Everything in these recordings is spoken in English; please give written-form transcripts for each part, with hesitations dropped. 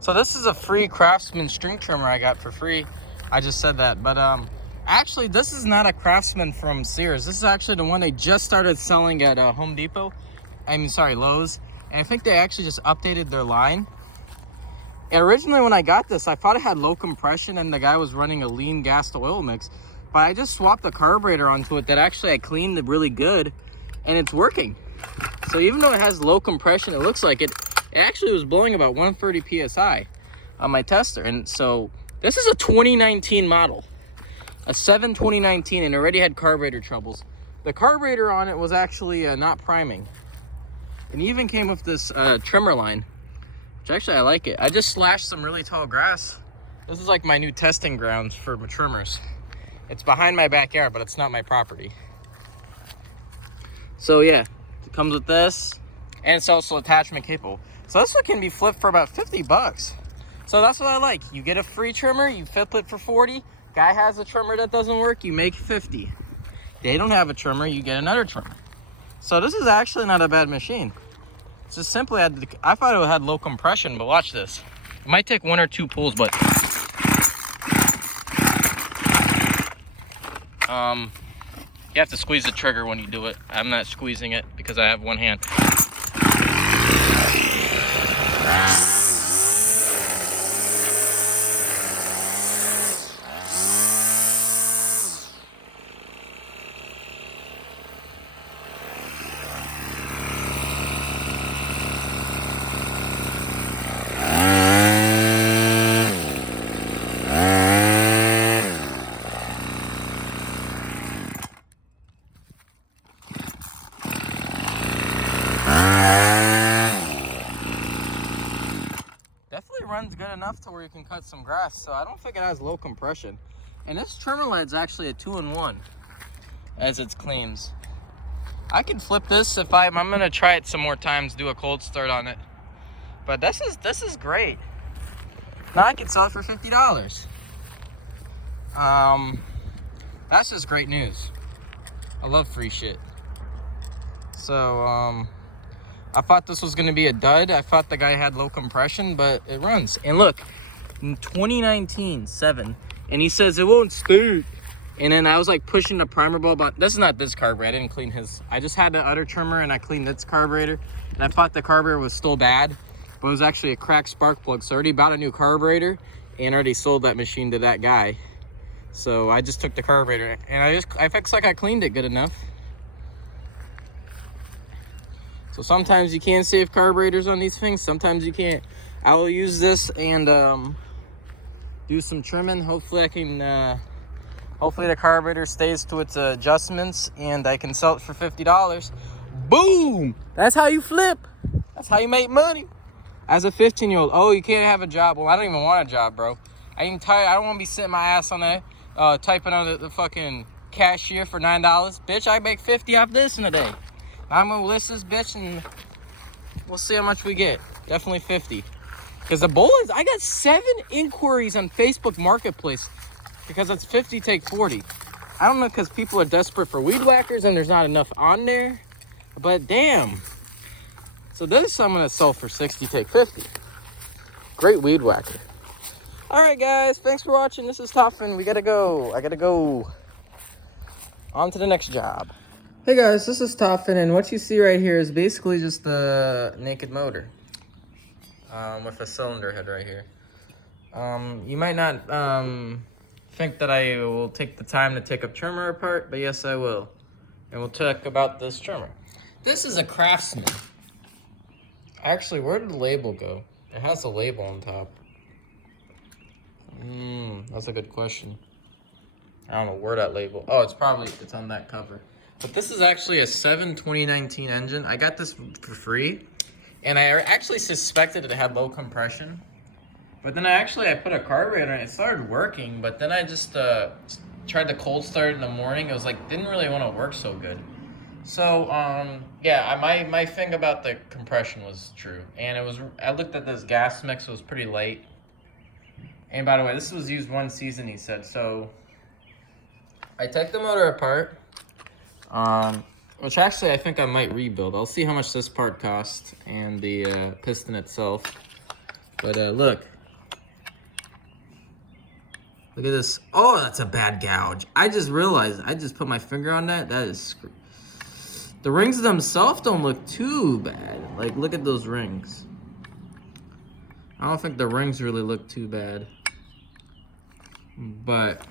So this is a free Craftsman string trimmer I got for free. I just said that, but actually this is not a Craftsman from Sears. This is actually the one they just started selling at Home Depot. Lowe's. And I think they actually just updated their line. And originally when I got this, I thought it had low compression and the guy was running a lean gas to oil mix. But I just swapped the carburetor onto it that actually I cleaned it really good, and it's working. So even though it has low compression, it looks like it actually was blowing about 130 PSI on my tester. And so this is a 2019 model, a 2019, and already had carburetor troubles. The carburetor on it was actually not priming. And it even came with this trimmer line, which actually I like it. I just slashed some really tall grass. This is like my new testing grounds for my trimmers. It's behind my backyard, but it's not my property. So yeah, it comes with this, and it's also attachment capable. So this one can be flipped for about 50 bucks. So that's what I like. You get a free trimmer, you flip it for 40. Guy has a trimmer that doesn't work, you make 50. They don't have a trimmer, you get another trimmer. So this is actually not a bad machine. It's just simply, I thought it had low compression, but watch this. It might take 1 or 2 pulls, but you have to squeeze the trigger when you do it. I'm not squeezing it because I have one hand. Definitely runs good enough to where you can cut some grass, so I don't think it has low compression. And this trimmer lead's actually a 2-in-1, as it claims. I can flip this if I'm gonna try it some more times, do a cold start on it. But this is great. Now I can sell it for $50. That's just great news. I love free shit. So I thought this was gonna be a dud. I thought the guy had low compression, but it runs. And look, in 2019, 7, and he says it won't start. And then I was like pushing the primer bulb on. This is not this carburetor, I didn't clean his. I just had the other trimmer and I cleaned this carburetor. And I thought the carburetor was still bad, but it was actually a cracked spark plug. So I already bought a new carburetor and already sold that machine to that guy. So I just took the carburetor and I fixed like I cleaned it good enough. So sometimes you can save carburetors on these things, sometimes you can't. I will use this and do some trimming. Hopefully I can, hopefully the carburetor stays to its adjustments and I can sell it for $50. Boom! That's how you flip. That's how you make money. As a 15-year-old, oh, you can't have a job. Well, I don't even want a job, bro. I'm tired. I don't want to be sitting my ass on there typing on the fucking cashier for $9. Bitch, I make 50 off this in a day. I'm gonna list this bitch and we'll see how much we get. Definitely 50. Because the bowl is, I got 7 inquiries on Facebook Marketplace because it's 50 take 40. I don't know, because people are desperate for weed whackers and there's not enough on there. But damn. So this I'm gonna sell for 60 take 50. Great weed whacker. Alright guys, thanks for watching. This is Toughin. We gotta go. I gotta go. On to the next job. Hey guys, this is Toughin, and what you see right here is basically just the naked motor with a cylinder head right here. You might not think that I will take the time to take a trimmer apart, but yes I will. And we'll talk about this trimmer. This is a Craftsman. Actually, where did the label go? It has a label on top. That's a good question. I don't know where that label. Oh, it's on that cover. But this is actually a 2019 engine. I got this for free, and I actually suspected it had low compression. But then I put a carburetor in it. It started working, but then I just tried to cold start in the morning. It was like, didn't really want to work so good. So, yeah, my thing about the compression was true. And I looked at this gas mix, it was pretty light. And by the way, this was used 1 season, he said. So, I took the motor apart. Which actually I think I might rebuild. I'll see how much this part costs and the piston itself. But look. Look at this. Oh, that's a bad gouge. I just realized, I just put my finger on that. That is, the rings themselves don't look too bad. Like, look at those rings. I don't think the rings really look too bad. But,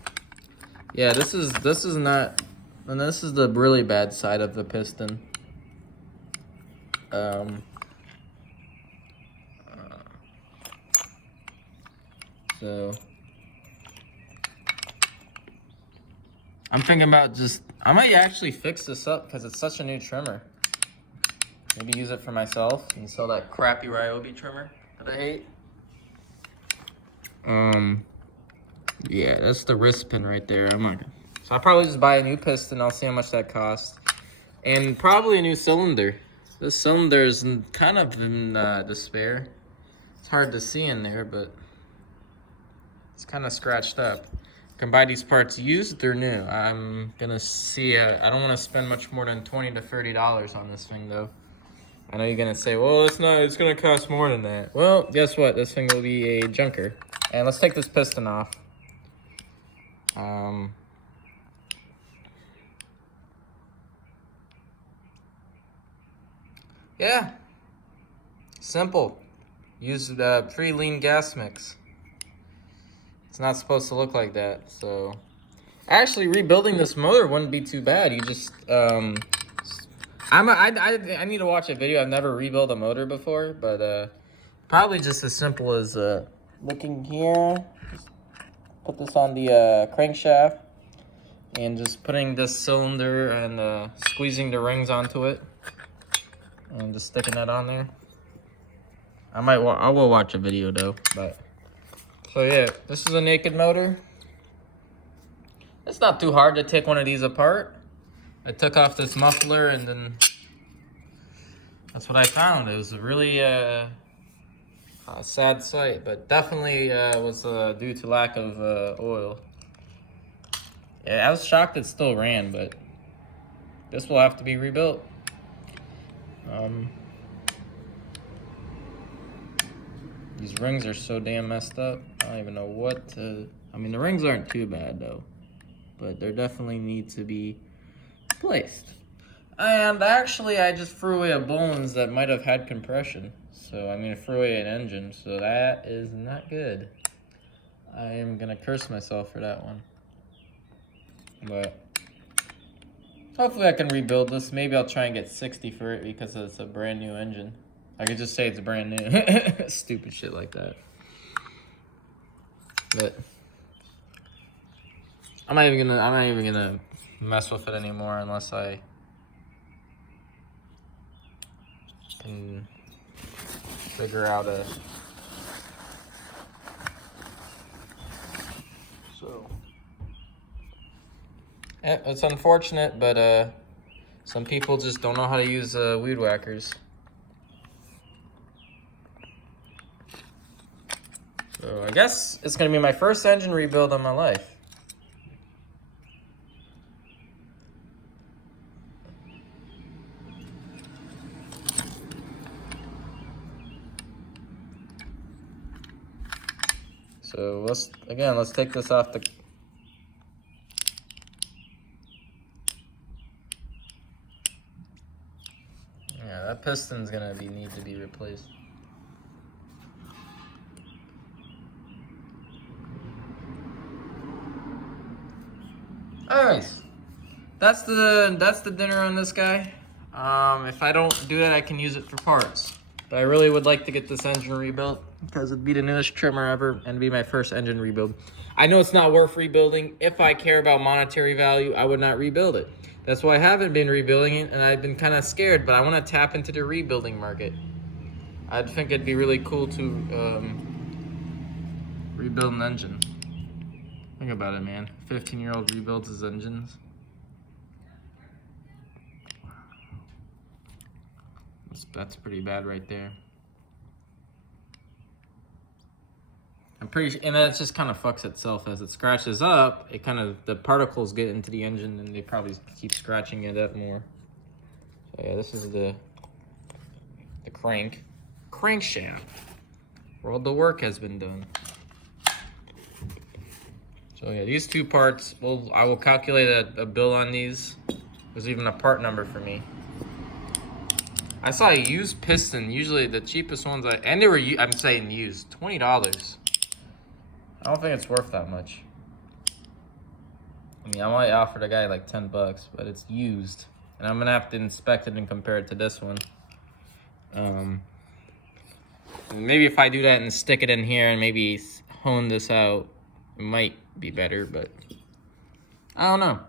yeah, this is not, and this is the really bad side of the piston. So I'm thinking about I might actually fix this up because it's such a new trimmer. Maybe use it for myself and sell that crappy Ryobi trimmer that I hate. Yeah, that's the wrist pin right there. So I'll probably just buy a new piston. I'll see how much that costs. And probably a new cylinder. This cylinder is kind of in despair. It's hard to see in there, but it's kind of scratched up. You can buy these parts used or new. I'm gonna see. I don't want to spend much more than $20 to $30 on this thing, though. I know you're gonna say, well, it's not. It's gonna cost more than that. Well, guess what? This thing will be a junker. And let's take this piston off. Yeah. Simple. Use the pre-lean gas mix. It's not supposed to look like that, so. Actually, rebuilding this motor wouldn't be too bad. You just, I need to watch a video. I've never rebuilt a motor before, but probably just as simple as looking here. Just put this on the crankshaft and just putting this cylinder and squeezing the rings onto it and just sticking that on there. I will watch a video though, but. So yeah, this is a naked motor. It's not too hard to take one of these apart. I took off this muffler and then that's what I found. It was a really sad sight, but definitely was due to lack of oil. Yeah, I was shocked it still ran, but this will have to be rebuilt. These rings are so damn messed up. I don't even know what to... I mean, the rings aren't too bad, though. But they definitely need to be replaced. And actually, I just threw away a bones that might have had compression. So, I mean, I threw away an engine. So, that is not good. I am going to curse myself for that one. But... hopefully, I can rebuild this. Maybe I'll try and get 60 for it because it's a brand new engine. I could just say it's brand new. Stupid shit like that. But I'm not even gonna mess with it anymore unless I can figure out a. So yeah, it's unfortunate, but some people just don't know how to use weed whackers. So I guess it's gonna be my first engine rebuild of my life. So let's take this off the. Yeah, that piston's gonna need to be replaced. Alright, that's the dinner on this guy. If I don't do that, I can use it for parts. But I really would like to get this engine rebuilt because it'd be the newest trimmer ever and be my first engine rebuild. I know it's not worth rebuilding. If I care about monetary value, I would not rebuild it. That's why I haven't been rebuilding it, and I've been kind of scared, but I want to tap into the rebuilding market. I think it'd be really cool to rebuild an engine. Think about it, man. 15-year-old rebuilds his engines. That's pretty bad right there. I'm pretty sure, and that just kind of fucks itself as it scratches up. It kind of, the particles get into the engine and they probably keep scratching it up more. So yeah, this is the crankshaft. where all the work has been done. So yeah, these two parts, I will calculate a bill on these. There's even a part number for me. I saw a used piston. Usually the cheapest ones, and they were, I'm saying used, $20. I don't think it's worth that much. I mean, I might offer the guy like 10 bucks, but it's used. And I'm gonna have to inspect it and compare it to this one. Maybe if I do that and stick it in here and maybe hone this out, it might be better, but I don't know.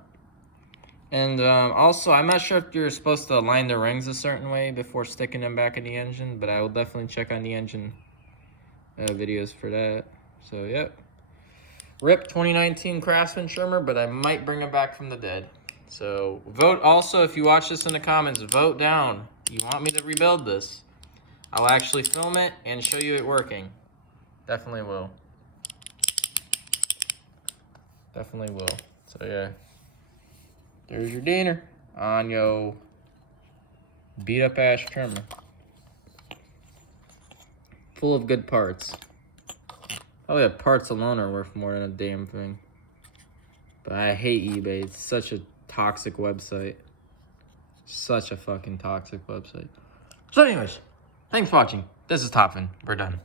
And also, I'm not sure if you're supposed to align the rings a certain way before sticking them back in the engine, but I will definitely check on the engine videos for that. So, yep. RIP 2019 Craftsman trimmer, but I might bring it back from the dead. So, vote also, if you watch this in the comments, vote down. You want me to rebuild this? I'll actually film it and show you it working. Definitely will. Definitely will. So, yeah. There's your dinner on your beat up ash trimmer. Full of good parts. Probably the parts alone are worth more than a damn thing. But I hate eBay. It's such a toxic website. Such a fucking toxic website. So anyways, thanks for watching. This is Topfin. We're done.